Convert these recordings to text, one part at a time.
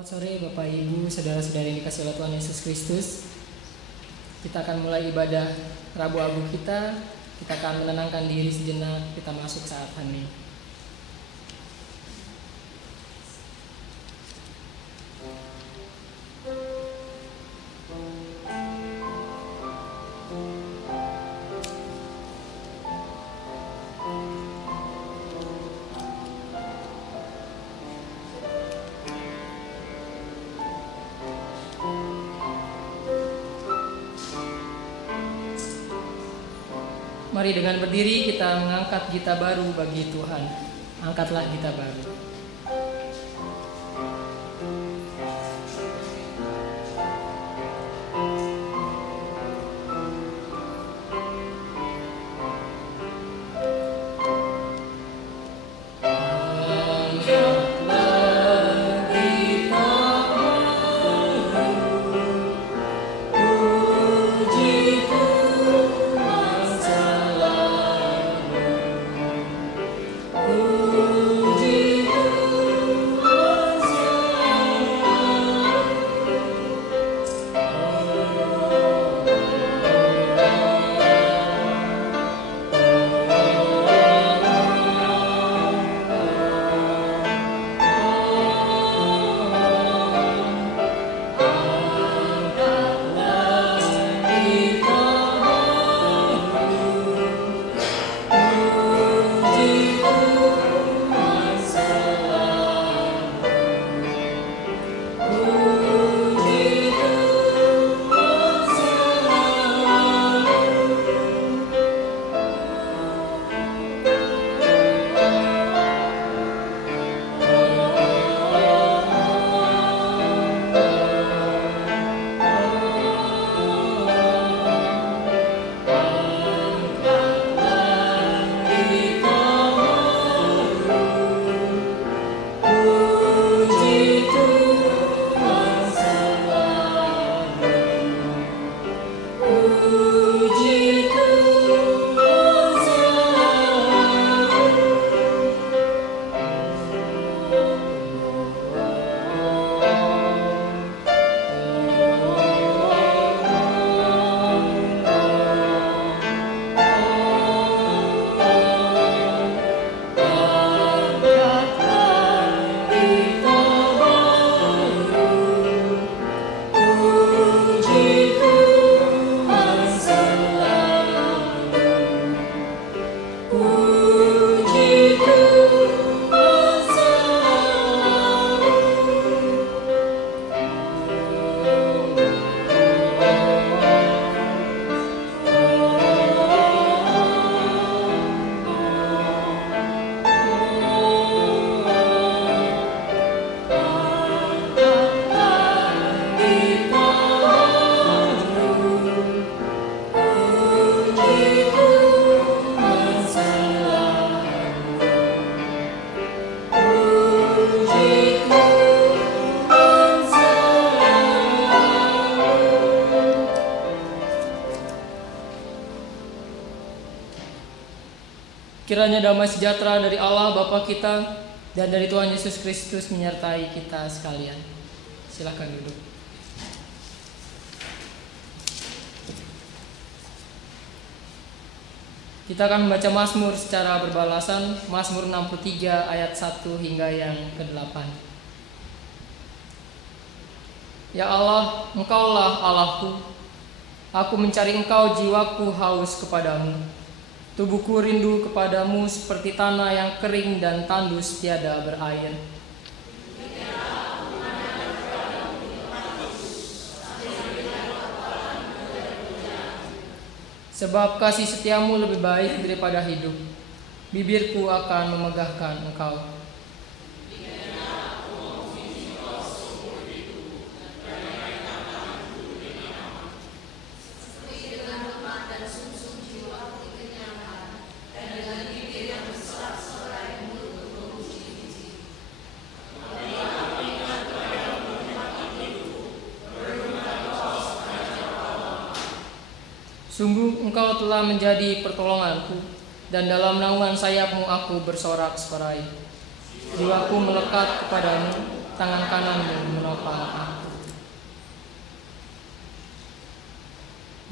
Selamat sore Bapak Ibu, saudara-saudari yang dikasihi oleh Tuhan Yesus Kristus. Kita akan mulai ibadah Rabu Agung kita. Kita akan menenangkan diri sejenak, kita masuk saat hening. Mari dengan berdiri kita mengangkat gita baru bagi Tuhan. Angkatlah gita baru. Kiranya damai sejahtera dari Allah Bapa kita dan dari Tuhan Yesus Kristus menyertai kita sekalian. Silakan duduk. Kita akan membaca Mazmur secara berbalasan, Mazmur 63 ayat 1 hingga yang ke-8. Ya Allah, Engkaulah Allahku. Aku mencari Engkau, jiwaku haus kepadamu. Tubuhku rindu kepadamu seperti tanah yang kering dan tandus tiada berair. Sebab kasih setiamu lebih baik daripada hidup. Bibirku akan memegahkan Engkau. Sungguh Engkau telah menjadi pertolonganku, dan dalam naungan sayapmu aku bersorak-sorai. Jiwaku melekat kepadamu, tangan kananmu menopang aku.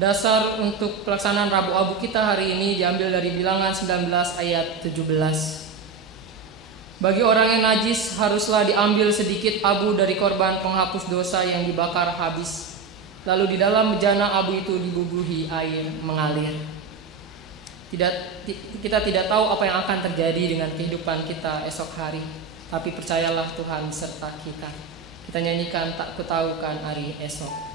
Dasar untuk pelaksanaan Rabu Abu kita hari ini diambil dari Bilangan 19 ayat 17. Bagi orang yang najis haruslah diambil sedikit abu dari korban penghapus dosa yang dibakar habis. Lalu di dalam bejana abu itu dibubuhi air mengalir. Kita tidak tahu apa yang akan terjadi dengan kehidupan kita esok hari, tapi percayalah Tuhan serta kita. Kita nyanyikan tak kutahukan hari esok.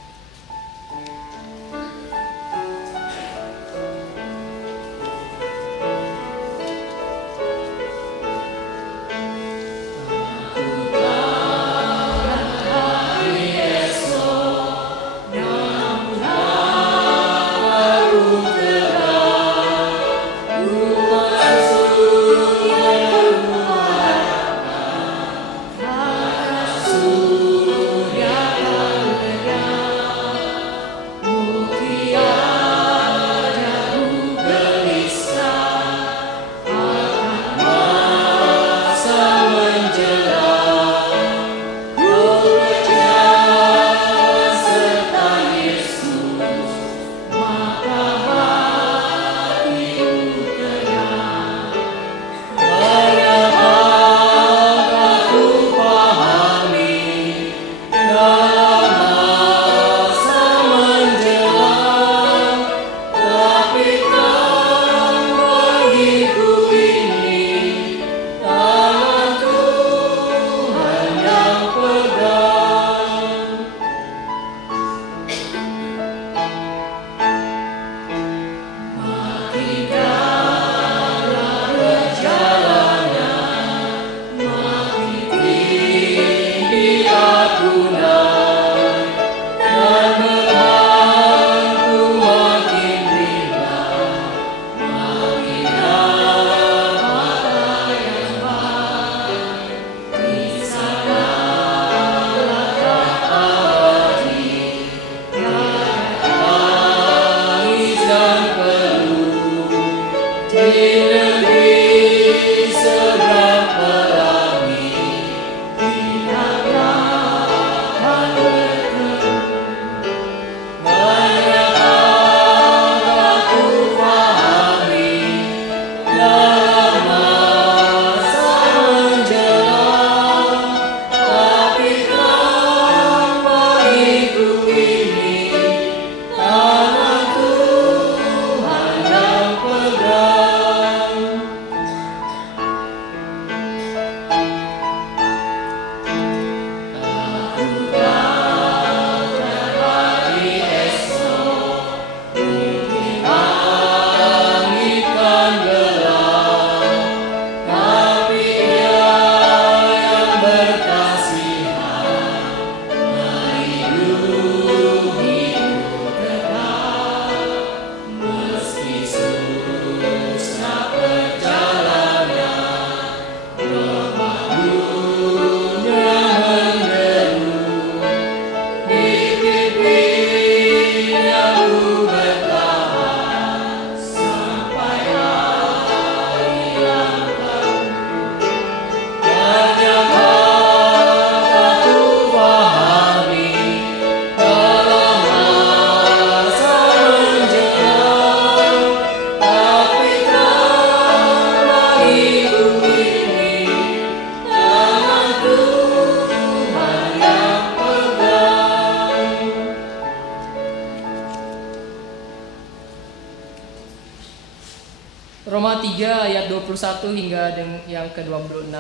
Roma 3 ayat 21 hingga yang ke-26.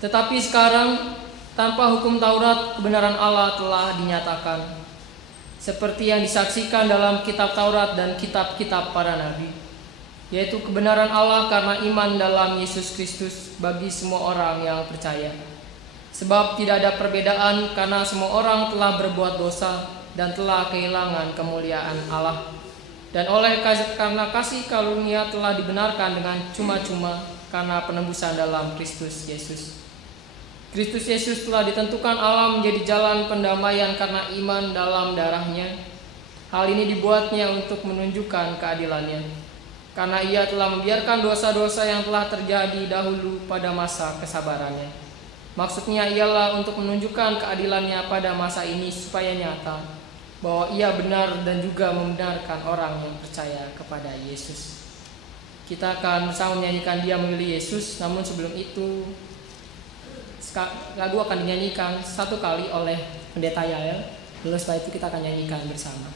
Tetapi sekarang tanpa hukum Taurat kebenaran Allah telah dinyatakan, seperti yang disaksikan dalam kitab Taurat dan kitab-kitab para nabi, yaitu kebenaran Allah karena iman dalam Yesus Kristus bagi semua orang yang percaya. Sebab tidak ada perbedaan karena semua orang telah berbuat dosa dan telah kehilangan kemuliaan Allah. Dan karena kasih karunia telah dibenarkan dengan cuma-cuma karena penebusan dalam Kristus Yesus. Kristus Yesus telah ditentukan Allah menjadi jalan pendamaian karena iman dalam darahnya. Hal ini dibuatnya untuk menunjukkan keadilannya, karena ia telah membiarkan dosa-dosa yang telah terjadi dahulu pada masa kesabarannya. Maksudnya ialah untuk menunjukkan keadilannya pada masa ini supaya nyata bahwa ia benar dan juga membenarkan orang yang percaya kepada Yesus. Kita akan bersama menyanyikan Dia Memilih Yesus, namun sebelum itu lagu akan dinyanyikan satu kali oleh Pendeta Yael. Lalu setelah itu kita akan nyanyikan bersama.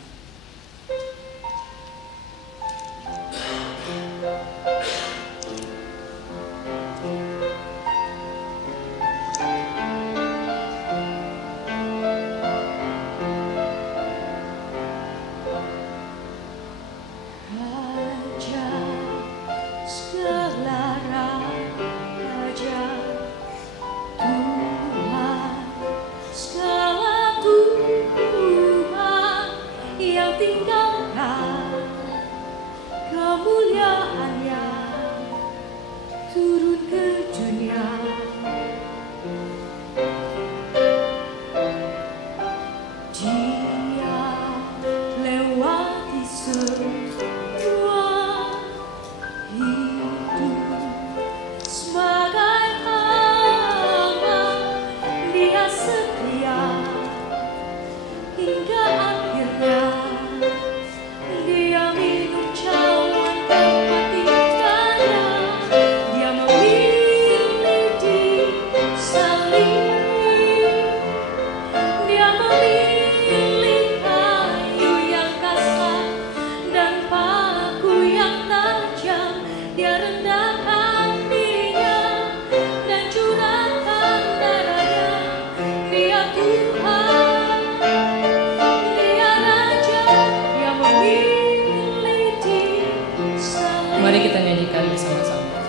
Mari kita nyanyikan bersama-sama.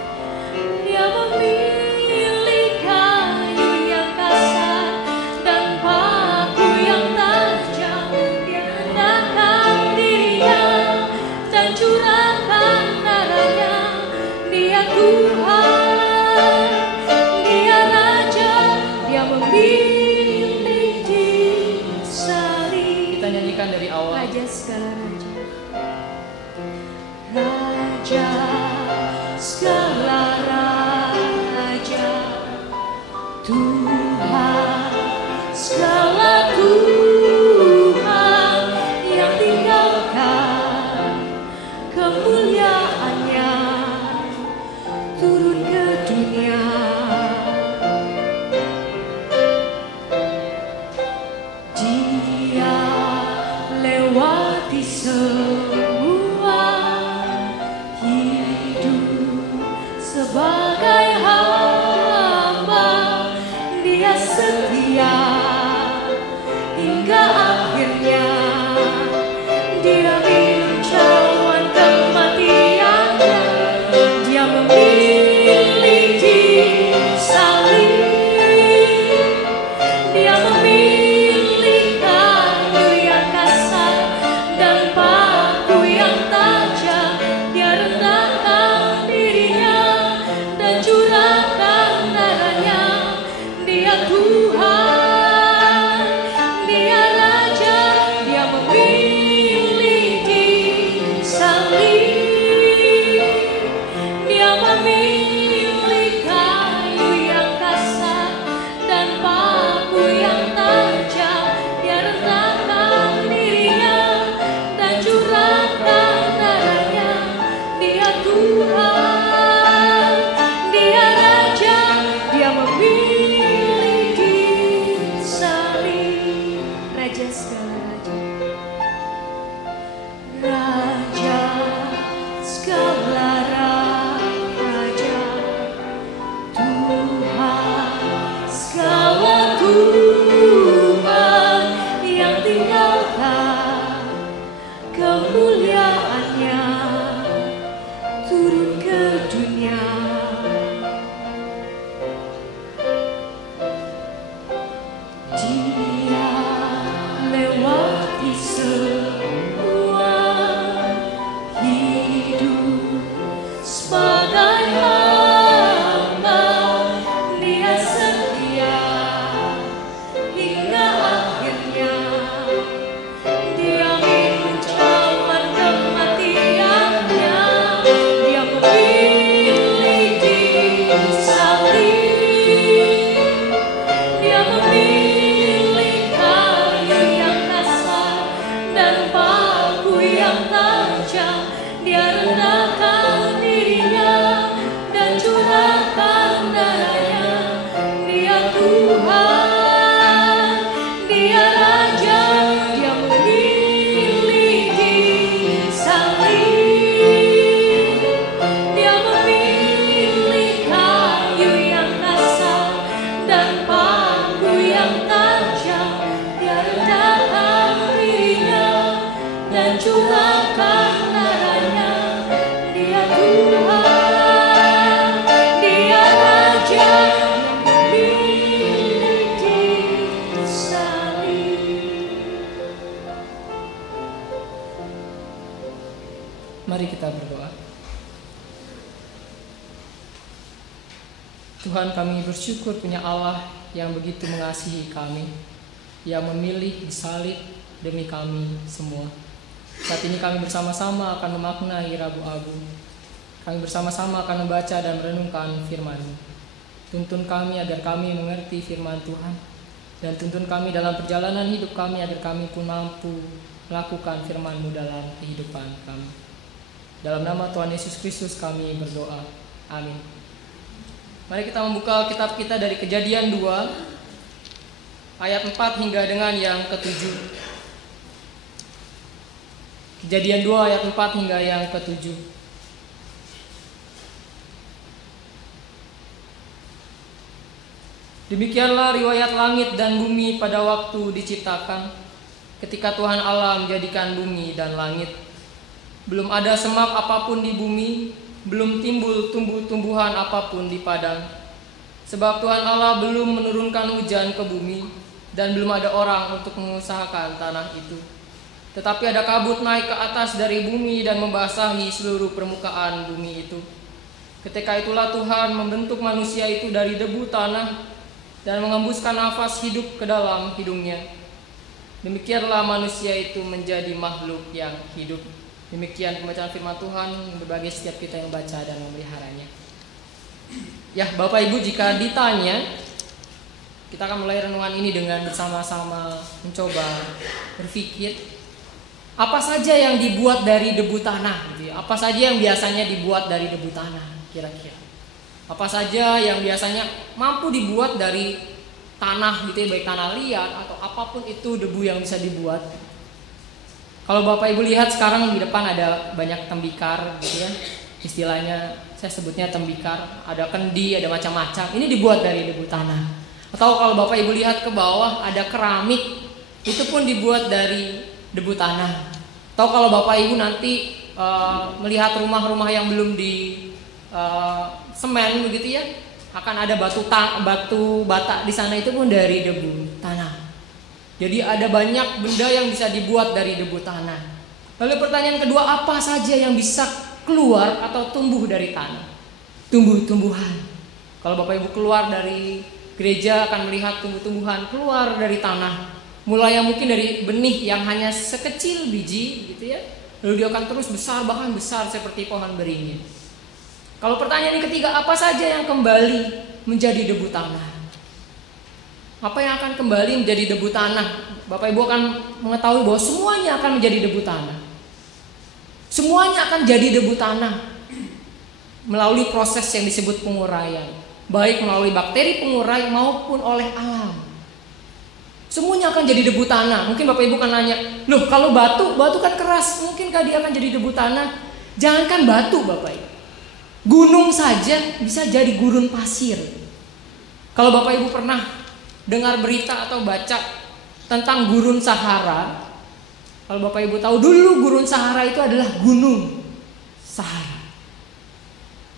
Dia memilih kayu yang kasar dan paku yang tajam. Dia rendahkan dirinya dan curahkan darahnya. Dia Tuhan, Dia Raja, Dia memilih disalib. Kita nyanyikan dari awal. Raja segala raja. Raja segala raja, Tuhan segala Tuhan yang tinggalkan kemuliaannya turun ke dunia. Dia lewati sebagai hamba, Dia setia hingga akhirnya. Dia minum cawan kematiannya. Dia memilih disalib. Dia memilih kayu yang kasar dan paku yang tajam. Dia rendahkan dirinya dan curahkan darahnya. Dia Tuhan, Dia Raja, Dia memilih disalib. Dia memilih kayu yang kasar dan paku yang tajam. Dia rendahkan dirinya dan curahkan darahnya. Dia Tuhan, Dia Raja, Dia memilih disalib. Raja segala raja, Raja segala raja, Tuhan segala Tuhan yang tinggalkan kemuliaannya turun ke dunia. Dia lewati semua hidup sebagai hamba. Dia setia hingga akhirnya. Dia minum cawan kematiannya. Dia memilih disalib. Mari kita berdoa. Tuhan, kami bersyukur punya Allah yang begitu mengasihi kami, yang memilih disalib demi kami semua. Saat ini kami bersama-sama akan memaknai Rabu Agung. Kami bersama-sama akan membaca dan merenungkan firman-Mu. Tuntun kami agar kami mengerti firman Tuhan, dan tuntun kami dalam perjalanan hidup kami agar kami pun mampu melakukan firman-Mu dalam kehidupan kami. Dalam nama Tuhan Yesus Kristus kami berdoa. Amin. Mari kita membuka kitab kita dari Kejadian 2 ayat 4 hingga dengan yang ke-7. Kejadian 2 ayat 4 hingga yang ke-7. Demikianlah riwayat langit dan bumi pada waktu diciptakan, ketika Tuhan Allah menjadikan bumi dan langit. Belum ada semak apapun di bumi, belum timbul tumbuh-tumbuhan apapun di padang. Sebab Tuhan Allah belum menurunkan hujan ke bumi, dan belum ada orang untuk mengusahakan tanah itu. Tetapi ada kabut naik ke atas dari bumi dan membasahi seluruh permukaan bumi itu. Ketika itulah Tuhan membentuk manusia itu dari debu tanah dan mengembuskan nafas hidup ke dalam hidungnya. Demikianlah manusia itu menjadi makhluk yang hidup. Demikian pembacaan firman Tuhan bagi setiap kita yang baca dan memeliharanya. Ya, Bapak Ibu, jika ditanya, kita akan mulai renungan ini dengan bersama-sama mencoba berpikir apa saja yang dibuat dari debu tanah, gitu ya. Apa saja yang biasanya dibuat dari debu tanah, kira-kira. Apa saja yang biasanya mampu dibuat dari tanah, gitu ya, baik tanah liat atau apapun itu debu yang bisa dibuat. Kalau Bapak Ibu lihat sekarang di depan ada banyak tembikar, gitu ya. Istilahnya saya sebutnya tembikar, ada kendi, ada macam-macam. Ini dibuat dari debu tanah. Atau kalau Bapak Ibu lihat ke bawah ada keramik, itu pun dibuat dari debu tanah. Atau kalau Bapak Ibu nanti melihat rumah-rumah yang belum di semen begitu ya, akan ada batu bata di sana, itu pun dari debu tanah. Jadi ada banyak benda yang bisa dibuat dari debu tanah. Lalu pertanyaan kedua, apa saja yang bisa keluar atau tumbuh dari tanah? Tumbuh-tumbuhan. Kalau Bapak Ibu keluar dari gereja akan melihat tumbuh-tumbuhan keluar dari tanah. Mulai yang mungkin dari benih yang hanya sekecil biji gitu ya. Lalu dia akan terus besar, bahkan besar seperti pohon beringin. Kalau pertanyaan yang ketiga, apa saja yang kembali menjadi debu tanah? Apa yang akan kembali menjadi debu tanah? Bapak Ibu akan mengetahui bahwa semuanya akan menjadi debu tanah. Semuanya akan jadi debu tanah melalui proses yang disebut penguraian, baik melalui bakteri pengurai maupun oleh alam. Semuanya akan jadi debu tanah. Mungkin Bapak Ibu akan nanya, loh kalau batu kan keras, mungkinkah dia akan jadi debu tanah? Jangankan batu Bapak Ibu, gunung saja bisa jadi gurun pasir. Kalau Bapak Ibu pernah dengar berita atau baca tentang gurun Sahara, kalau Bapak Ibu tahu dulu gurun Sahara itu adalah gunung Sahara.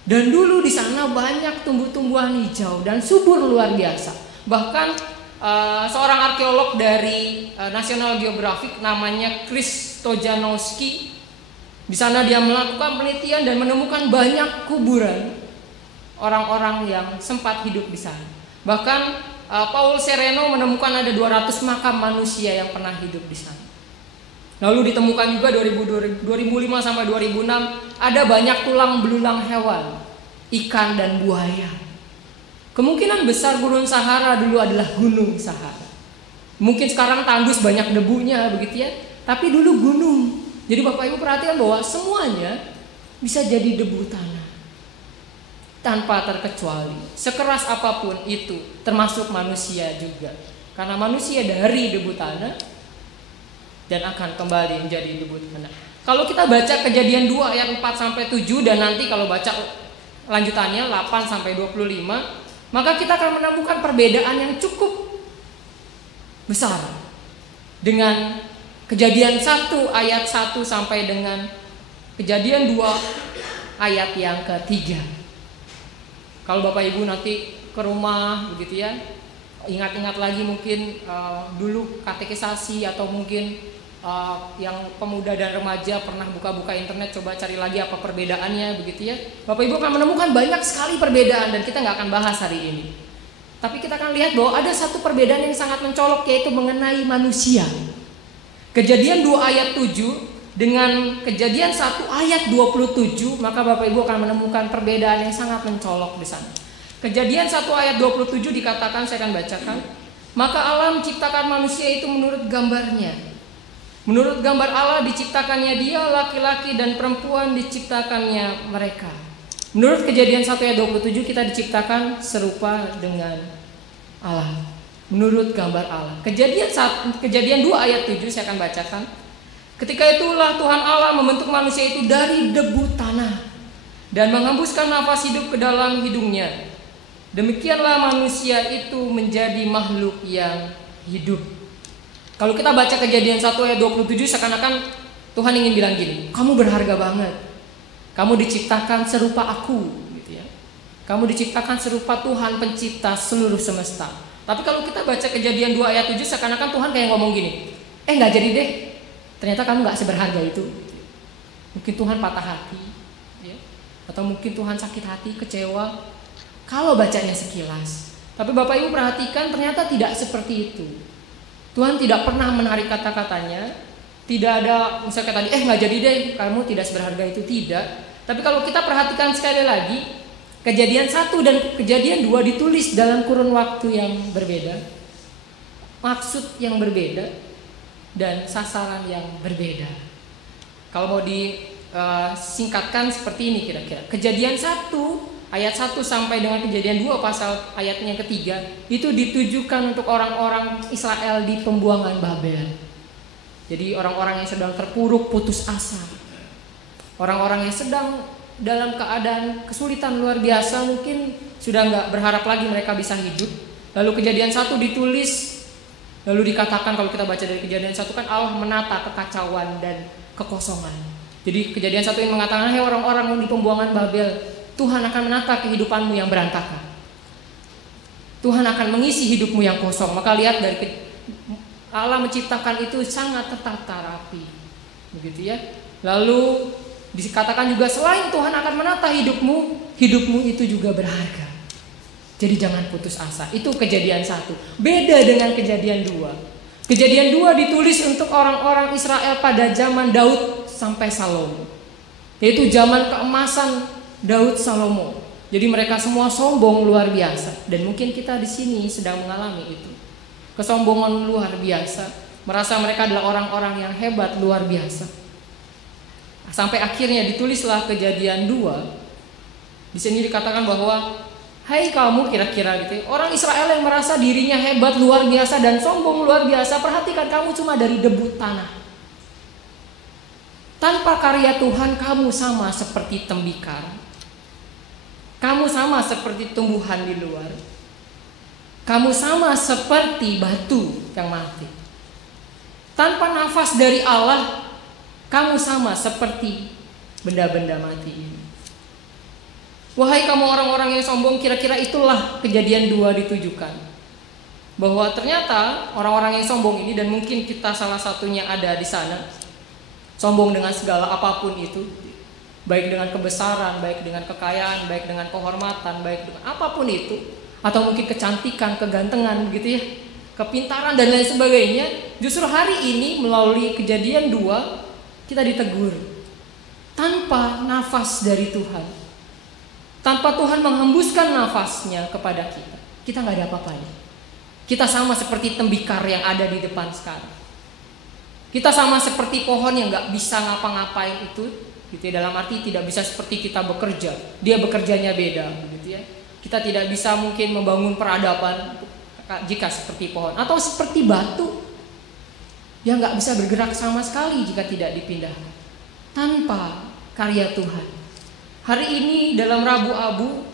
Dan dulu di sana banyak tumbuh-tumbuhan hijau dan subur luar biasa. Bahkan seorang arkeolog dari National Geographic namanya Chris Stojanowski, di sana dia melakukan penelitian dan menemukan banyak kuburan orang-orang yang sempat hidup di sana. Bahkan Paul Sereno menemukan ada 200 makam manusia yang pernah hidup di sana. Lalu ditemukan juga 2005 sampai 2006 ada banyak tulang belulang hewan, ikan dan buaya. Kemungkinan besar gurun Sahara dulu adalah gunung Sahara. Mungkin sekarang tandus banyak debunya begitu ya, tapi dulu gunung. Jadi Bapak Ibu perhatikan bahwa semuanya bisa jadi debu tanah. Tanpa terkecuali, sekeras apapun itu, termasuk manusia juga. Karena manusia dari debu tanah dan akan kembali menjadi debu tanah. Kalau kita baca Kejadian 2 ayat 4 sampai 7 dan nanti kalau baca lanjutannya 8 sampai 25, maka kita akan menemukan perbedaan yang cukup besar dengan Kejadian 1 ayat 1 sampai dengan Kejadian 2 ayat yang ketiga. Kalau Bapak Ibu nanti ke rumah begitu ya, ingat-ingat lagi mungkin dulu katekisasi atau mungkin yang pemuda dan remaja pernah buka-buka internet, coba cari lagi apa perbedaannya, begitu ya. Bapak Ibu akan menemukan banyak sekali perbedaan dan kita nggak akan bahas hari ini. Tapi kita akan lihat bahwa ada satu perbedaan yang sangat mencolok, yaitu mengenai manusia. Kejadian 2 ayat 7 dengan Kejadian 1 ayat 27, maka Bapak Ibu akan menemukan perbedaan yang sangat mencolok di sana. Kejadian 1 ayat 27 dikatakan, saya akan bacakan. Maka Allah menciptakan manusia itu menurut gambarnya. Menurut gambar Allah diciptakannya dia, laki-laki dan perempuan diciptakannya mereka. Menurut Kejadian 1 ayat 27 kita diciptakan serupa dengan Allah. Menurut gambar Allah. Kejadian 2 ayat 7 saya akan bacakan. Ketika itulah Tuhan Allah membentuk manusia itu dari debu tanah dan menghembuskan nafas hidup ke dalam hidungnya. Demikianlah manusia itu menjadi makhluk yang hidup. Kalau kita baca Kejadian 1 ayat 27, seakan-akan Tuhan ingin bilang gini, kamu berharga banget. Kamu diciptakan serupa aku, gitu ya. Kamu diciptakan serupa Tuhan pencipta seluruh semesta. Tapi kalau kita baca Kejadian 2 ayat 7, seakan-akan Tuhan kayak ngomong gini, nggak jadi deh. Ternyata kamu nggak seberharga itu. Mungkin Tuhan patah hati, ya. Atau mungkin Tuhan sakit hati, kecewa. Kalau bacanya sekilas. Tapi Bapak Ibu perhatikan, ternyata tidak seperti itu. Tuhan tidak pernah menarik kata-katanya. Tidak ada misalnya tadi, nggak jadi deh, kamu tidak seberharga itu, tidak. Tapi kalau kita perhatikan sekali lagi, Kejadian 1 dan Kejadian 2 ditulis dalam kurun waktu yang berbeda, maksud yang berbeda, dan sasaran yang berbeda. Kalau mau disingkatkan seperti ini kira-kira. Kejadian 1 ayat 1 sampai dengan Kejadian 2 pasal ayatnya yang ketiga itu ditujukan untuk orang-orang Israel di pembuangan Babel. Jadi orang-orang yang sedang terpuruk, putus asa. Orang-orang yang sedang dalam keadaan kesulitan luar biasa, mungkin sudah nggak berharap lagi mereka bisa hidup. Lalu Kejadian 1 ditulis, lalu dikatakan kalau kita baca dari Kejadian 1 kan Allah menata kekacauan dan kekosongan. Jadi Kejadian 1 ini mengatakan, hei orang-orang di pembuangan Babel, Tuhan akan menata kehidupanmu yang berantakan. Tuhan akan mengisi hidupmu yang kosong. Maka lihat dari Allah menciptakan itu sangat tertata rapi, begitu ya. Lalu dikatakan juga selain Tuhan akan menata hidupmu, hidupmu itu juga berharga. Jadi jangan putus asa. Itu Kejadian 1. Beda dengan Kejadian 2. Kejadian 2 ditulis untuk orang-orang Israel pada zaman Daud sampai Salomo. Yaitu zaman keemasan Daud Salomo. Jadi mereka semua sombong luar biasa, dan mungkin kita di sini sedang mengalami itu. Kesombongan luar biasa, merasa mereka adalah orang-orang yang hebat luar biasa. Sampai akhirnya ditulislah Kejadian 2. Di sini dikatakan bahwa hai kamu kira-kira gitu, orang Israel yang merasa dirinya hebat luar biasa dan sombong luar biasa, perhatikan kamu cuma dari debu tanah. Tanpa karya Tuhan kamu sama seperti tembikar. Kamu sama seperti tumbuhan di luar. Kamu sama seperti batu yang mati. Tanpa nafas dari Allah, kamu sama seperti benda-benda mati ini. Wahai kamu orang-orang yang sombong, kira-kira itulah Kejadian 2 ditujukan. Bahwa ternyata orang-orang yang sombong ini, dan mungkin kita salah satunya ada di sana, sombong dengan segala apapun itu, baik dengan kebesaran, baik dengan kekayaan, baik dengan kehormatan, baik dengan apapun itu, atau mungkin kecantikan, kegantengan begitu ya, kepintaran dan lain sebagainya. Justru hari ini melalui Kejadian 2 kita ditegur. Tanpa nafas dari Tuhan, tanpa Tuhan menghembuskan nafasnya kepada kita, kita nggak ada apa-apanya. Kita sama seperti tembikar yang ada di depan sekarang. Kita sama seperti pohon yang nggak bisa ngapa-ngapain itu, gitu ya, dalam arti tidak bisa seperti kita bekerja, dia bekerjanya beda, gitu ya. Kita tidak bisa mungkin membangun peradaban jika seperti pohon, atau seperti batu yang nggak bisa bergerak sama sekali jika tidak dipindahkan. Tanpa karya Tuhan. Hari ini dalam Rabu Abu,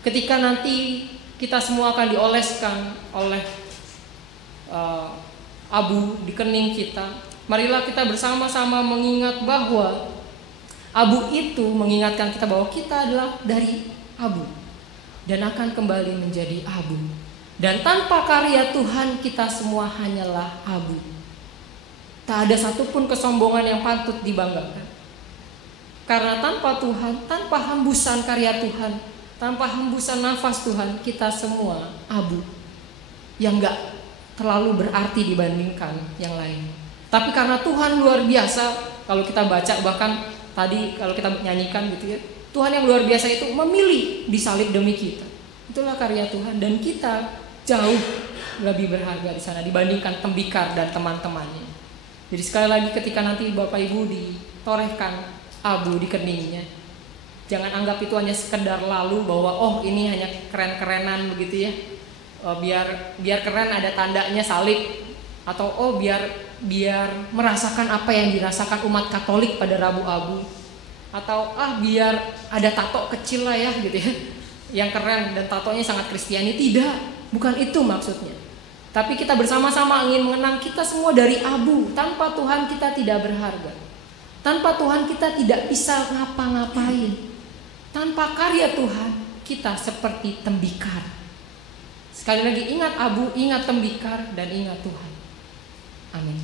ketika nanti kita semua akan dioleskan oleh abu di kening kita, marilah kita bersama-sama mengingat bahwa abu itu mengingatkan kita bahwa kita adalah dari abu dan akan kembali menjadi abu. Dan tanpa karya Tuhan kita semua hanyalah abu. Tak ada satupun kesombongan yang patut dibanggakan. Karena tanpa Tuhan, tanpa hembusan karya Tuhan, tanpa hembusan nafas Tuhan, kita semua abu yang gak terlalu berarti dibandingkan yang lain. Tapi karena Tuhan luar biasa, kalau kita baca bahkan tadi kalau kita nyanyikan gitu ya, Tuhan yang luar biasa itu memilih disalib demi kita. Itulah karya Tuhan, dan kita jauh lebih berharga di sana dibandingkan tembikar dan teman-temannya. Jadi sekali lagi, ketika nanti Bapak Ibu ditorehkan abu di keningnya, jangan anggap itu hanya sekedar lalu, bahwa oh ini hanya keren-kerenan begitu ya, biar keren ada tandanya salib, atau oh biar merasakan apa yang dirasakan umat Katolik pada Rabu Abu, atau biar ada tato kecil lah ya gitu ya, yang keren dan tatonya sangat Kristiani. Tidak, bukan itu maksudnya. Tapi kita bersama-sama ingin mengenang kita semua dari abu. Tanpa Tuhan kita tidak berharga. Tanpa Tuhan kita tidak bisa ngapa-ngapain. Tanpa karya Tuhan kita seperti tembikar. Sekali lagi, ingat abu, ingat tembikar, dan ingat Tuhan. Amin.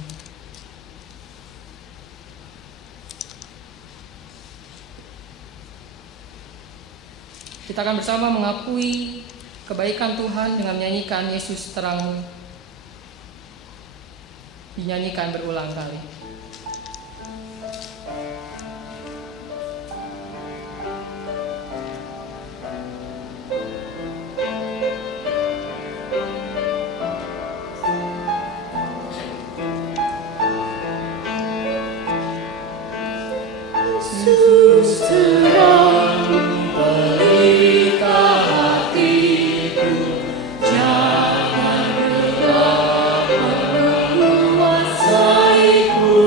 Kita akan bersama mengakui kebaikan Tuhan dengan menyanyikan Yesus Terangmu. Dinyanyikan berulang kali. Yesus terang pelita hatiku, jangan gelap menguasaiku.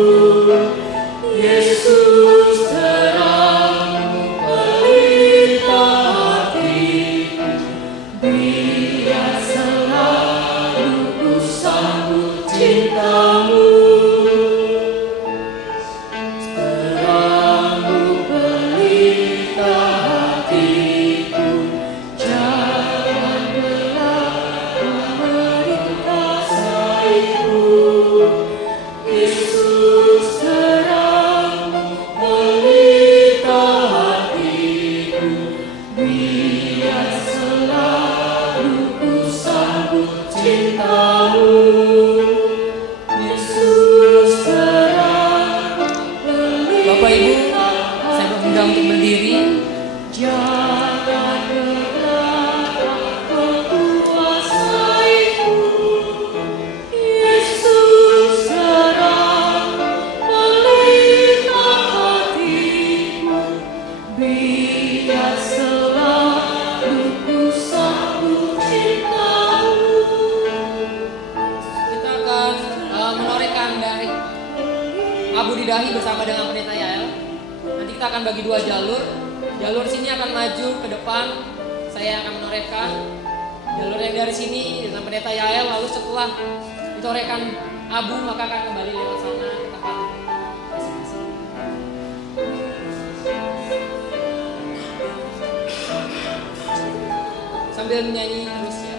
Yesus terang pelita hatiku, biar selalu ku sambut cintamu. Bapak Ibu, saya berundang untuk berdiri. Jangan gelap menguasaiku. Yesus terang pelita hatiku, biar selalu ku sambut cintamu. Kita akan menorehkan dari abu di dahi bersama dengan Pendeta Yael. Nanti kita akan bagi dua jalur. Jalur sini akan maju ke depan, saya akan menorehkan. Jalur yang dari sini dengan Pendeta Yael, lalu setelah ditorehkan abu maka akan kembali lewat sana ke tempat masing-masing. Sambil menyanyi terus ya.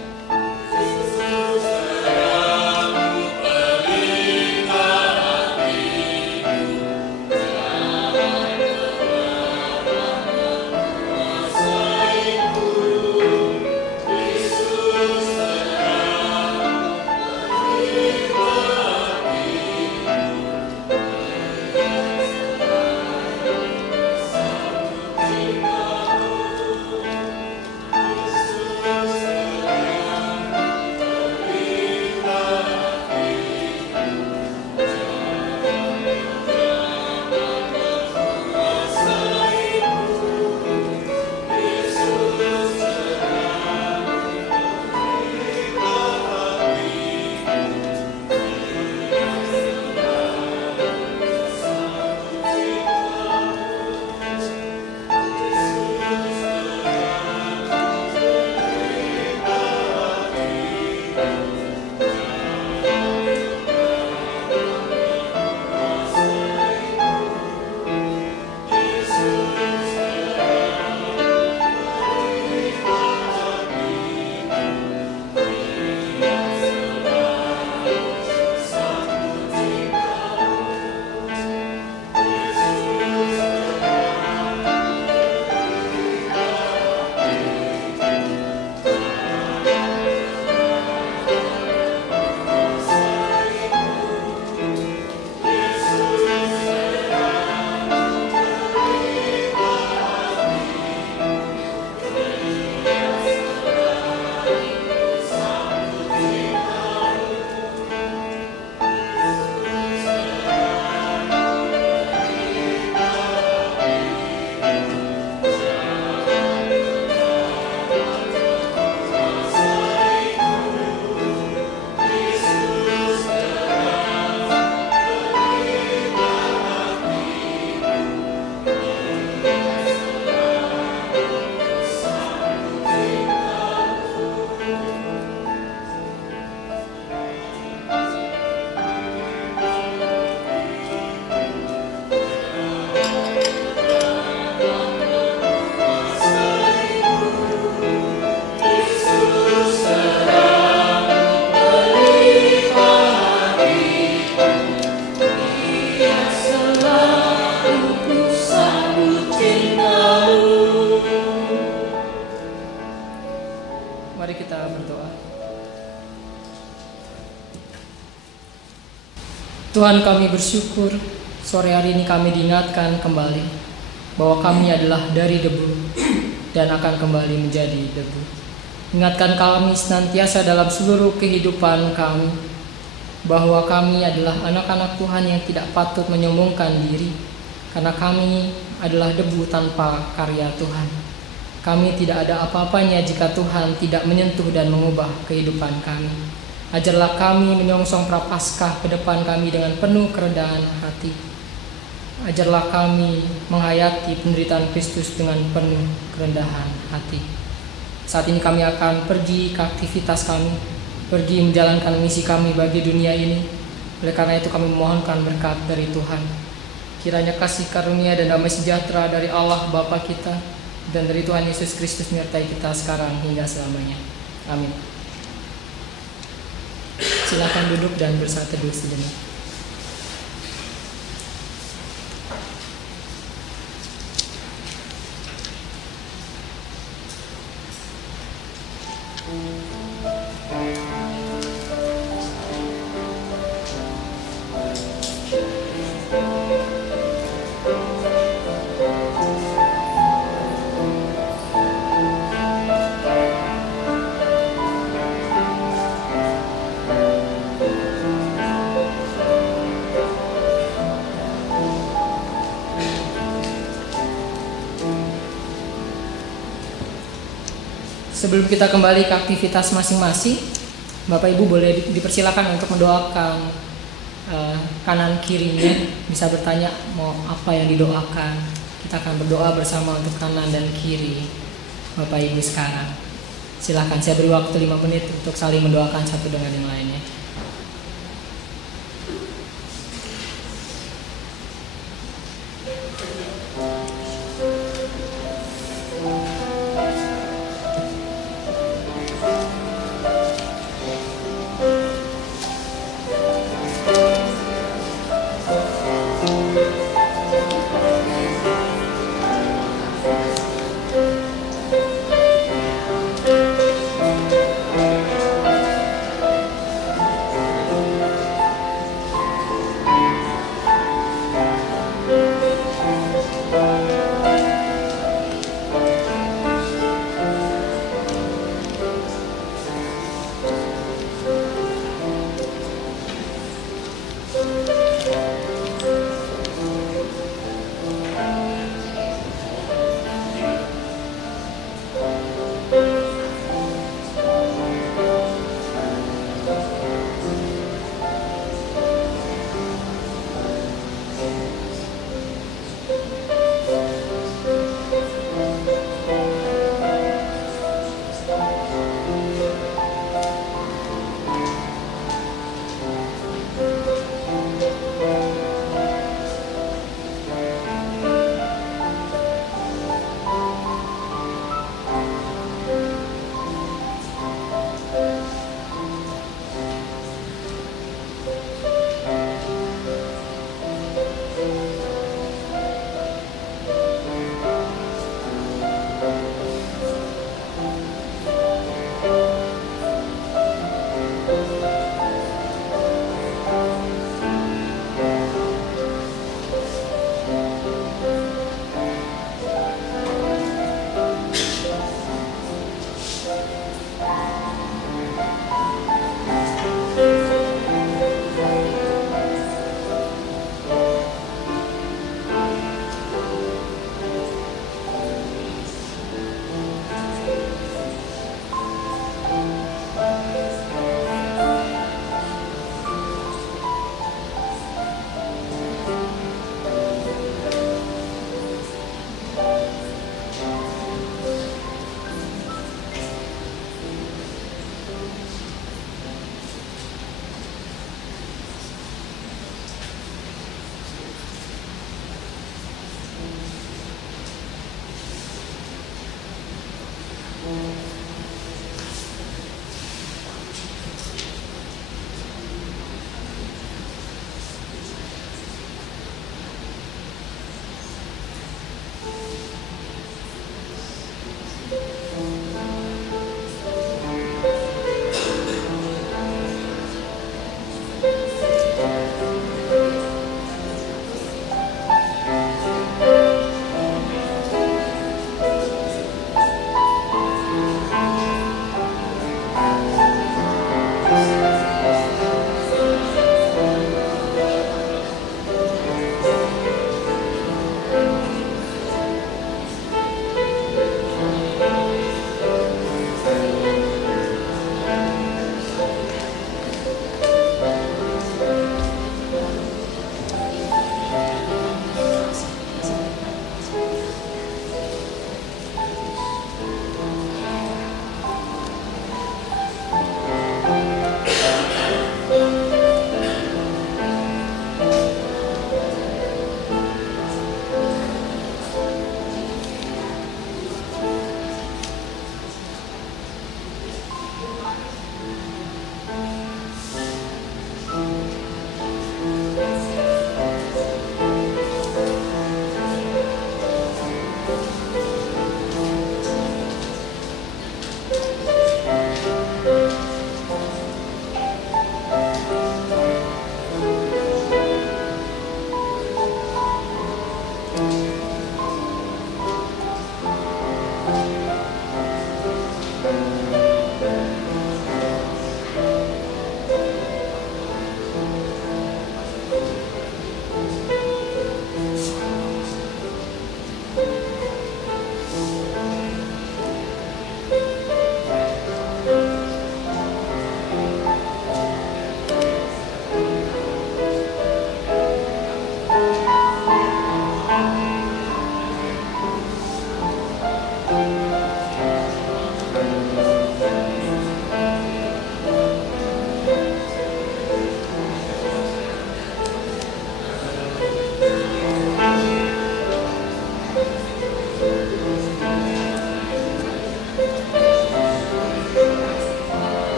Tuhan, kami bersyukur sore hari ini kami diingatkan kembali bahwa kami adalah dari debu dan akan kembali menjadi debu. Ingatkan kami senantiasa dalam seluruh kehidupan kami bahwa kami adalah anak-anak Tuhan yang tidak patut menyombongkan diri, karena kami adalah debu tanpa karya Tuhan. Kami tidak ada apa-apanya jika Tuhan tidak menyentuh dan mengubah kehidupan kami. Ajarlah kami menyongsong prapaskah ke depan kami dengan penuh kerendahan hati. Ajarlah kami menghayati penderitaan Kristus dengan penuh kerendahan hati. Saat ini kami akan pergi ke aktivitas kami, pergi menjalankan misi kami bagi dunia ini. Oleh karena itu kami memohonkan berkat dari Tuhan. Kiranya kasih karunia dan damai sejahtera dari Allah Bapa kita dan dari Tuhan Yesus Kristus menyertai kita sekarang hingga selamanya. Amin. Silakan duduk dan bersatu teduh sejenak. Sebelum kita kembali ke aktivitas masing-masing, Bapak Ibu boleh dipersilakan untuk mendoakan kanan kirinya. Bisa bertanya mau apa yang didoakan. Kita akan berdoa bersama untuk kanan dan kiri Bapak Ibu sekarang. Silakan, saya beri waktu 5 menit untuk saling mendoakan satu dengan yang lainnya.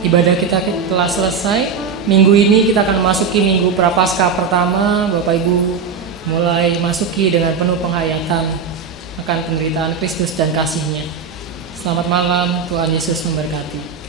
Ibadah kita telah selesai. Minggu ini kita akan memasuki minggu Prapaskah pertama. Bapak Ibu mulai masuki dengan penuh penghayatan akan penderitaan Kristus dan kasih-Nya. Selamat malam, Tuhan Yesus memberkati.